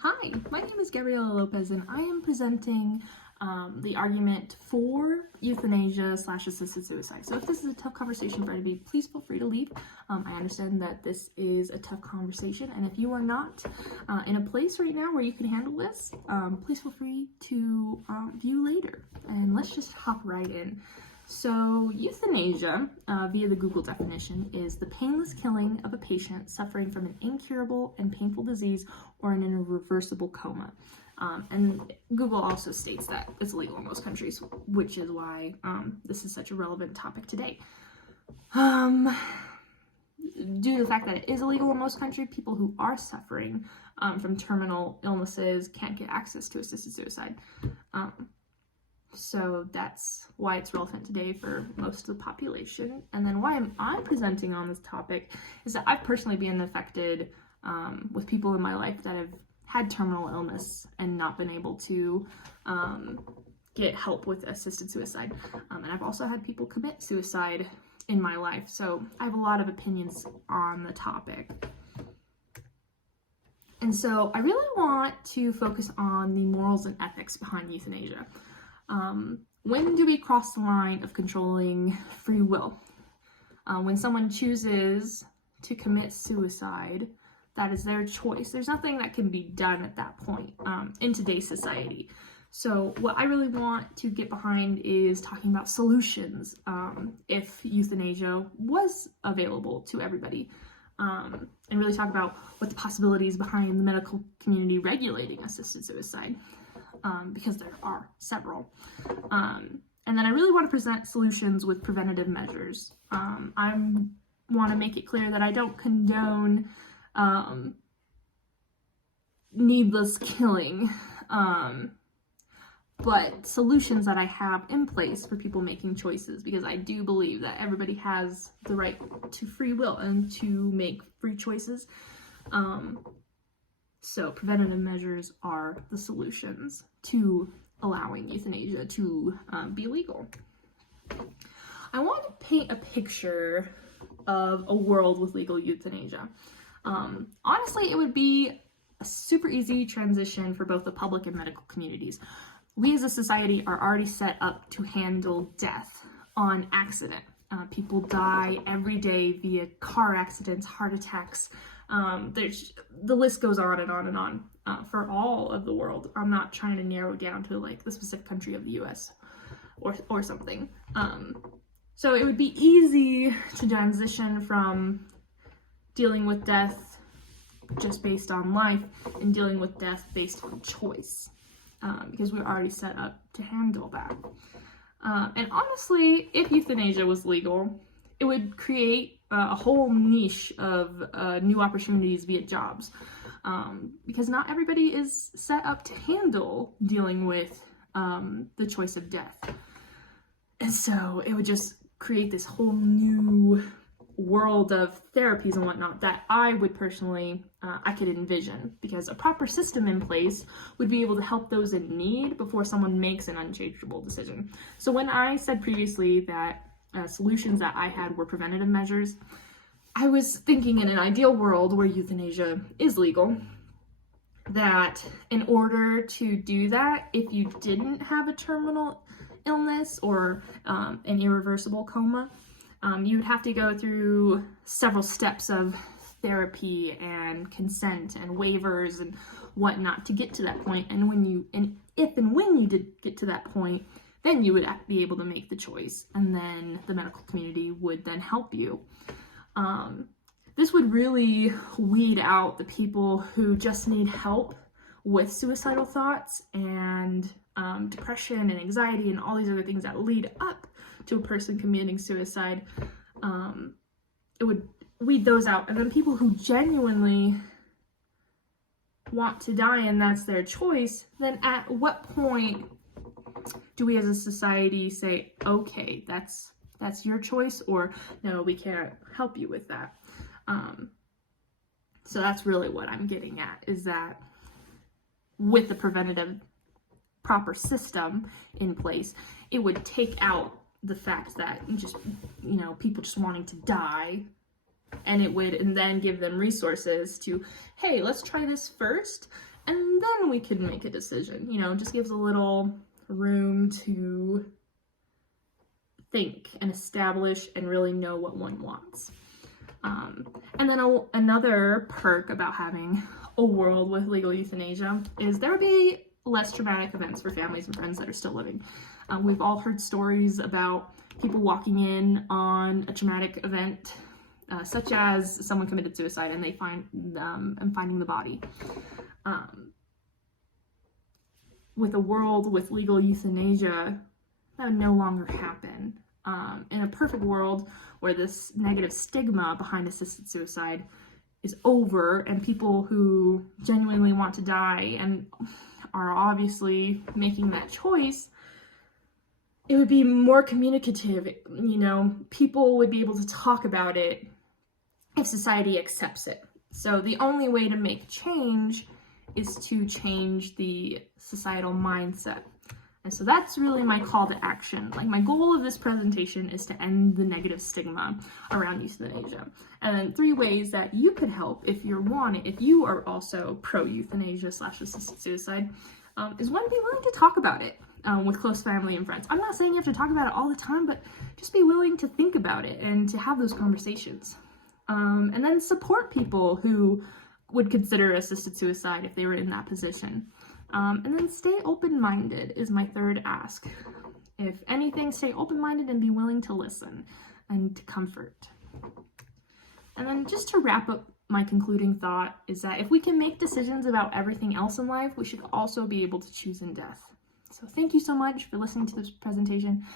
Hi, my name is Gabriela Lopez and I am presenting the argument for euthanasia / assisted suicide. So if this is a tough conversation for anybody, please feel free to leave. I understand that this is a tough conversation, and if you are not in a place right now where you can handle this, please feel free to view later. And let's just hop right in. So euthanasia, via the Google definition, is the painless killing of a patient suffering from an incurable and painful disease or in an irreversible coma. And Google also states that it's illegal in most countries, which is why this is such a relevant topic today. Due to the fact that it is illegal in most countries, people who are suffering from terminal illnesses can't get access to assisted suicide. So that's why it's relevant today for most of the population. And then why I'm presenting on this topic is that I've personally been affected with people in my life that have had terminal illness and not been able to get help with assisted suicide. And I've also had people commit suicide in my life. So I have a lot of opinions on the topic. And so I really want to focus on the morals and ethics behind euthanasia. When do we cross the line of controlling free will? When someone chooses to commit suicide, that is their choice. There's nothing that can be done at that point in today's society. So what I really want to get behind is talking about solutions if euthanasia was available to everybody, and really talk about what the possibilities behind the medical community regulating assisted suicide. Because there are several. And then I really want to present solutions with preventative measures. I want to make it clear that I don't condone needless killing, but solutions that I have in place for people making choices, because I do believe that everybody has the right to free will and to make free choices. So preventative measures are the solutions to allowing euthanasia to be legal. I want to paint a picture of a world with legal euthanasia. Honestly, it would be a super easy transition for both the public and medical communities. We as a society are already set up to handle death on accident. People die every day via car accidents, heart attacks. The list goes on and on and on for all of the world. I'm not trying to narrow it down to like the specific country of the US or something. So it would be easy to transition from dealing with death just based on life and dealing with death based on choice, because we're already set up to handle that. And honestly, if euthanasia was legal, it would create a whole niche of new opportunities via jobs, because not everybody is set up to handle dealing with the choice of death. And so it would just create this whole new world of therapies and whatnot that I would personally, I could envision, because a proper system in place would be able to help those in need before someone makes an unchangeable decision. So when I said previously that solutions that I had were preventative measures, I was thinking in an ideal world where euthanasia is legal, that in order to do that, if you didn't have a terminal illness or an irreversible coma, you would have to go through several steps of therapy and consent and waivers and whatnot to get to that point. And if and when you did get to that point, then you would be able to make the choice, and then the medical community would then help you. This would really weed out the people who just need help with suicidal thoughts and depression and anxiety and all these other things that lead up to a person committing suicide. It would weed those out, and then people who genuinely want to die and that's their choice, then at what point do we as a society say, okay, that's your choice, or no, we can't help you with that? So that's really what I'm getting at, is that with the preventative proper system in place, it would take out the fact that just, people just wanting to die, and it would and then give them resources to, hey, let's try this first, and then we can make a decision. You know, it just gives a little room to think and establish and really know what one wants. And then another perk about having a world with legal euthanasia is there will be less traumatic events for families and friends that are still living. We've all heard stories about people walking in on a traumatic event, such as someone committed suicide and they finding the body. With a world with legal euthanasia, that would no longer happen. In a perfect world where this negative stigma behind assisted suicide is over and people who genuinely want to die and are obviously making that choice, it would be more communicative. You know, people would be able to talk about it if society accepts it. So the only way to make change is to change the societal mindset. And so that's really my call to action. Like, my goal of this presentation is to end the negative stigma around euthanasia. And then 3 ways that you could help if you are also pro-euthanasia / assisted suicide, is 1, be willing to talk about it with close family and friends. I'm not saying you have to talk about it all the time, but just be willing to think about it and to have those conversations. And then support people who would consider assisted suicide if they were in that position. And then stay open-minded is my 3rd ask. If anything, stay open-minded and be willing to listen and to comfort. And then just to wrap up, my concluding thought is that if we can make decisions about everything else in life, we should also be able to choose in death. So thank you so much for listening to this presentation.